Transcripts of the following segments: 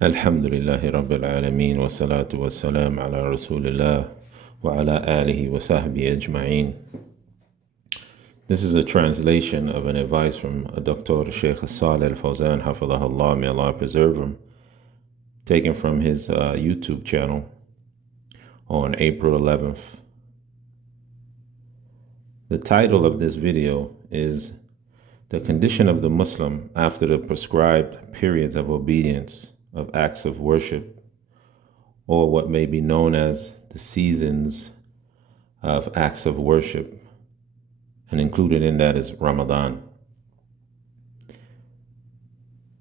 Alhamdulillahi Rabbil Alameen wa salatu wa salam ala Rasulillah wa ala alihi wa sahbihi ajma'een. This is a translation of an advice from a Dr. Sheikh Saleh AL-FAWZAN, hafidhahullah, may Allah preserve him, taken from his YouTube channel on April 11th. The title of this video is The Condition of the Muslim After the Prescribed Periods of Obedience of Acts of Worship, or what may be known as the seasons of acts of worship, and included in that is Ramadan.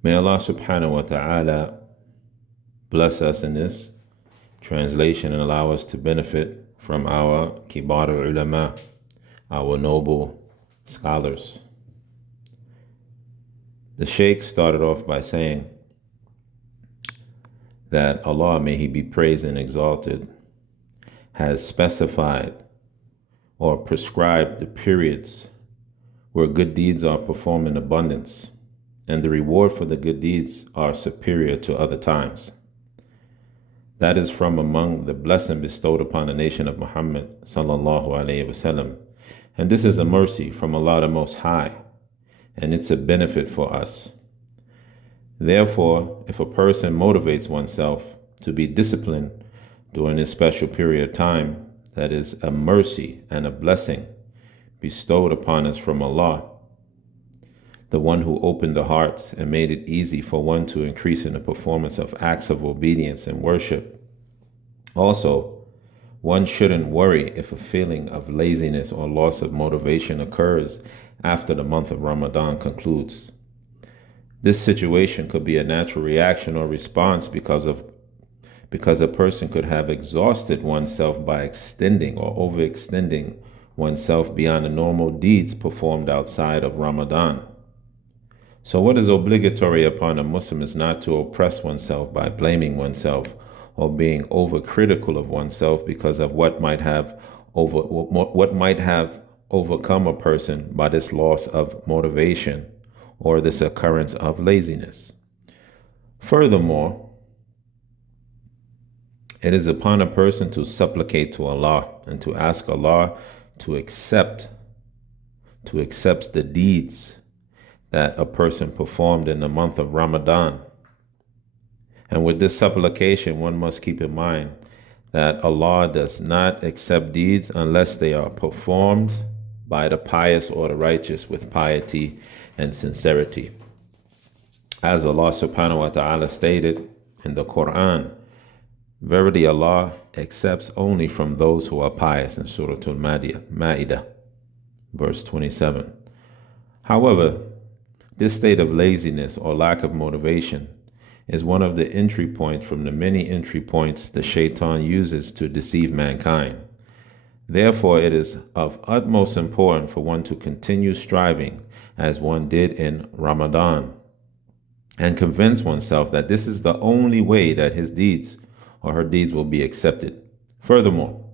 May Allah subhanahu wa ta'ala bless us in this translation and allow us to benefit from our kibar ulama, our noble scholars. The Sheikh started off by saying that Allah, may He be praised and exalted, has specified or prescribed the periods where good deeds are performed in abundance, and the reward for the good deeds are superior to other times. That is from among the blessing bestowed upon the nation of Muhammad sallallahu alaihi wasallam, and this is a mercy from Allah the Most High, and it's a benefit for us. Therefore, if a person motivates oneself to be disciplined during this special period of time, that is a mercy and a blessing bestowed upon us from Allah, the one who opened the hearts and made it easy for one to increase in the performance of acts of obedience and worship. Also, one shouldn't worry if a feeling of laziness or loss of motivation occurs after the month of Ramadan concludes. This situation could be a natural reaction or response because a person could have exhausted oneself by extending or overextending oneself beyond the normal deeds performed outside of Ramadan. So what is obligatory upon a Muslim is not to oppress oneself by blaming oneself or being overcritical of oneself because of what might have overcome a person by this loss of motivation or this occurrence of laziness. Furthermore, it is upon a person to supplicate to Allah and to ask Allah to accept the deeds that a person performed in the month of Ramadan. And with this supplication, one must keep in mind that Allah does not accept deeds unless they are performed by the pious or the righteous with piety and sincerity. As Allah subhanahu wa ta'ala stated in the Quran, verily Allah accepts only from those who are pious, in Surah Al-Ma'idah, verse 27. However, this state of laziness or lack of motivation is one of the entry points from the many entry points the shaitan uses to deceive mankind. Therefore, it is of utmost importance for one to continue striving as one did in Ramadan and convince oneself that this is the only way that his deeds or her deeds will be accepted. Furthermore,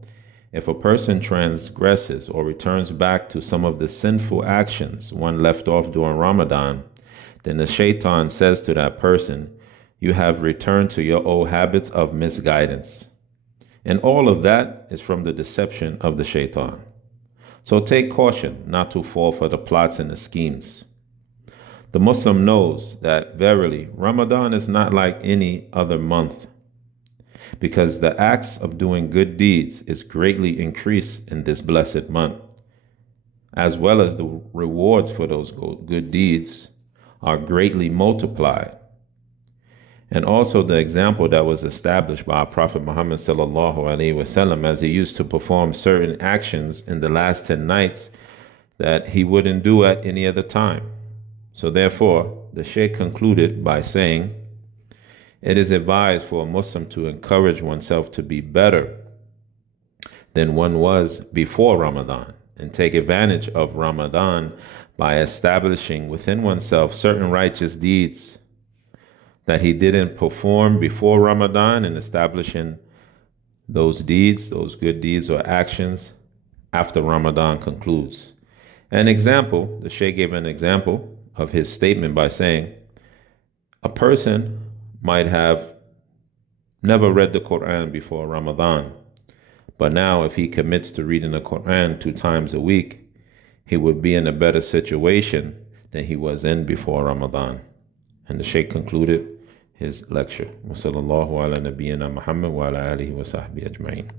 if a person transgresses or returns back to some of the sinful actions one left off during Ramadan, then the shaitan says to that person, "You have returned to your old habits of misguidance." And all of that is from the deception of the shaitan. So take caution not to fall for the plots and the schemes. The Muslim knows that verily Ramadan is not like any other month, because the acts of doing good deeds is greatly increased in this blessed month, as well as the rewards for those good deeds are greatly multiplied. And also the example that was established by our Prophet Muhammad sallallahu alaihi wasallam, as he used to perform certain actions in the last 10 nights that he wouldn't do at any other time. So therefore, the Sheikh concluded by saying, it is advised for a Muslim to encourage oneself to be better than one was before Ramadan and take advantage of Ramadan by establishing within oneself certain righteous deeds that he didn't perform before Ramadan, and establishing those deeds, those good deeds or actions after Ramadan concludes. An example, the Sheikh gave an example of his statement by saying, a person might have never read the Quran before Ramadan. But now if he commits to reading the Quran 2 times a week, he would be in a better situation than he was in before Ramadan. And the Sheikh concluded his lecture. Wa sallallahu ala nabiyyina Muhammad wa ala alihi wa sahbihi ajma'in.